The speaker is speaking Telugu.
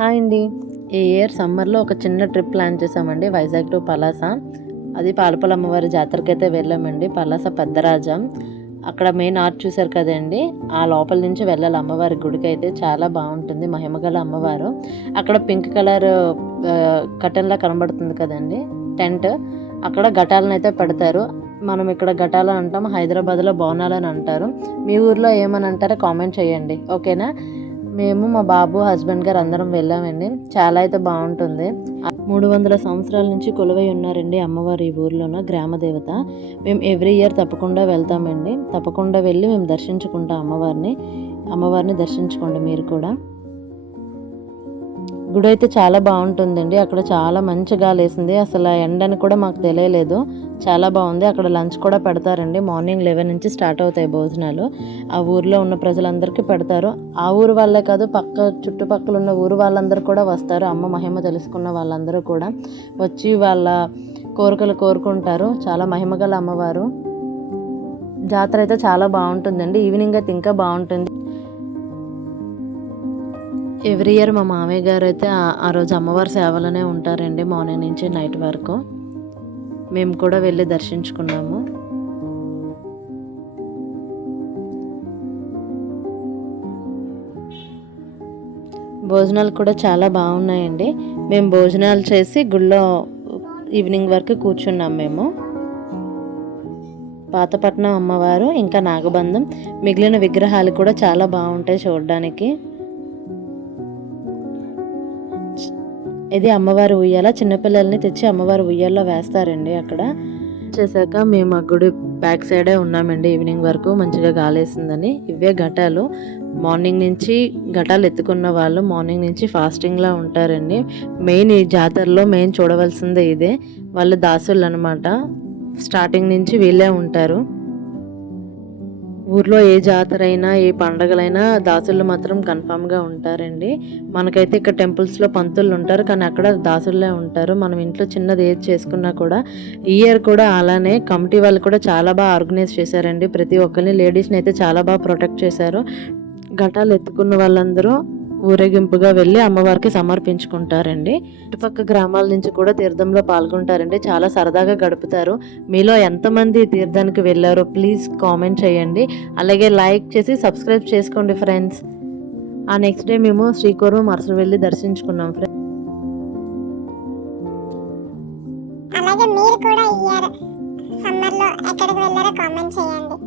హాయ్ అండి. ఈ ఇయర్ సమ్మర్లో ఒక చిన్న ట్రిప్ ప్లాన్ చేసామండి, వైజాగ్ టు పలాస. అది పాలపల్లి అమ్మవారి జాతరకైతే వెళ్ళామండి. పలాస పెద్దరాజం అక్కడ మెయిన్ ఆర్చ్ చూసారు కదండి, ఆ లోపల నుంచి వెళ్ళాలి అమ్మవారి గుడికి. అయితే చాలా బాగుంటుంది, మహిమగల అమ్మవారు. అక్కడ పింక్ కలర్ కటన్లా కనబడుతుంది కదండి టెంట్, అక్కడ ఘటాలను అయితే పెడతారు. మనం ఇక్కడ ఘటాలు అంటాం, హైదరాబాద్లో బోనాలని అంటారు. మీ ఊర్లో ఏమని అంటారో కామెంట్ చేయండి, ఓకేనా. మేము మా బాబు హస్బెండ్ గారు అందరం వెళ్ళామండి. చాలా అయితే బాగుంటుంది. 300 సంవత్సరాల నుంచి కొలువై ఉన్నారండి అమ్మవారు ఈ ఊర్లోన, గ్రామ దేవత. మేము ఎవ్రీ ఇయర్ తప్పకుండా వెళ్తామండి. తప్పకుండా వెళ్ళి మేము దర్శించుకుంటాం అమ్మవారిని దర్శించుకోండి మీరు కూడా. గుడి అయితే చాలా బాగుంటుందండి. అక్కడ చాలా మంచి గాలి వేసింది, అసలు ఎండని కూడా మాకు తెలియలేదు. చాలా బాగుంది. అక్కడ లంచ్ కూడా పెడతారండి. మార్నింగ్ 11 నుంచి స్టార్ట్ అవుతాయి భోజనాలు. ఆ ఊర్లో ఉన్న ప్రజలందరికీ పెడతారు. ఆ ఊరు వాళ్ళే కాదు, చుట్టుపక్కల ఉన్న ఊరు వాళ్ళందరూ కూడా వస్తారు. అమ్మ మహిమ తెలుసుకున్న వాళ్ళందరూ కూడా వచ్చి వాళ్ళ కోరికలు కోరుకుంటారు. చాలా మహిమగల అమ్మవారు. జాతర అయితే చాలా బాగుంటుందండి. ఈవినింగ్ అయితే ఇంకా బాగుంటుంది. ఎవ్రీ ఇయర్ మా మామయ్య గారు అయితే ఆ రోజు అమ్మవారి సేవలోనే ఉంటారండి, మార్నింగ్ నుంచి నైట్ వరకు. మేము కూడా వెళ్ళి దర్శించుకున్నాము. భోజనాలు కూడా చాలా బాగున్నాయండి. మేము భోజనాలు చేసి గుళ్ళో ఈవినింగ్ వరకు కూర్చున్నాం మేము. పాతపట్నం అమ్మవారు, ఇంకా నాగబంధం, మిగిలిన విగ్రహాలు కూడా చాలా బాగుంటాయి చూడడానికి. ఇది అమ్మవారి ఉయ్యాల. చిన్నపిల్లల్ని తెచ్చి అమ్మవారి ఉయ్యాల్లో వేస్తారండి. అక్కడ చేశాక మేము ఆ గుడి బ్యాక్ సైడే ఉన్నామండి ఈవినింగ్ వరకు. మంచిగా గాలేసిందని. ఇవే ఘటాలు. మార్నింగ్ నుంచి ఘటాలు ఎత్తుకున్న వాళ్ళు మార్నింగ్ నుంచి ఫాస్టింగ్లా ఉంటారండి. మెయిన్ ఈ జాతరలో మెయిన్ చూడవలసిందే ఇదే. వాళ్ళు దాసులు అనమాట. స్టార్టింగ్ నుంచి వీళ్ళే ఉంటారు. ఊర్లో ఏ జాతర అయినా ఏ పండగలైనా దాసులు మాత్రం కన్ఫామ్గా ఉంటారండి. మనకైతే ఇక్కడ టెంపుల్స్లో పంతులు ఉంటారు, కానీ అక్కడ దాసులే ఉంటారు. మనం ఇంట్లో చిన్నది ఏది చేసుకున్నా కూడా. ఈ ఇయర్ కూడా అలానే కమిటీ వాళ్ళు కూడా చాలా బాగా ఆర్గనైజ్ చేశారండి. ప్రతి ఒక్కరిని, లేడీస్ని అయితే చాలా బాగా ప్రొటెక్ట్ చేశారు. ఘటాలు ఎత్తుకున్న వాళ్ళందరూ ఊరేగింపుగా వెళ్ళి అమ్మవారికి సమర్పించుకుంటారండి. చుట్టుపక్కల గ్రామాల నుంచి కూడా తీర్థంలో పాల్గొంటారండి. చాలా సరదాగా గడుపుతారు. మీలో ఎంతమంది తీర్థానికి వెళ్ళారో ప్లీజ్ కామెంట్ చేయండి. అలాగే లైక్ చేసి సబ్స్క్రైబ్ చేసుకోండి ఫ్రెండ్స్. ఆ నెక్స్ట్ డే మేము శ్రీకూర్మం అరసలు వెళ్ళి దర్శించుకున్నాం ఫ్రెండ్స్. అలాగే మీరు కూడా ఈ ఇయర్ సమ్మర్లో ఎక్కడికి వెళ్ళారో కామెంట్ చేయండి.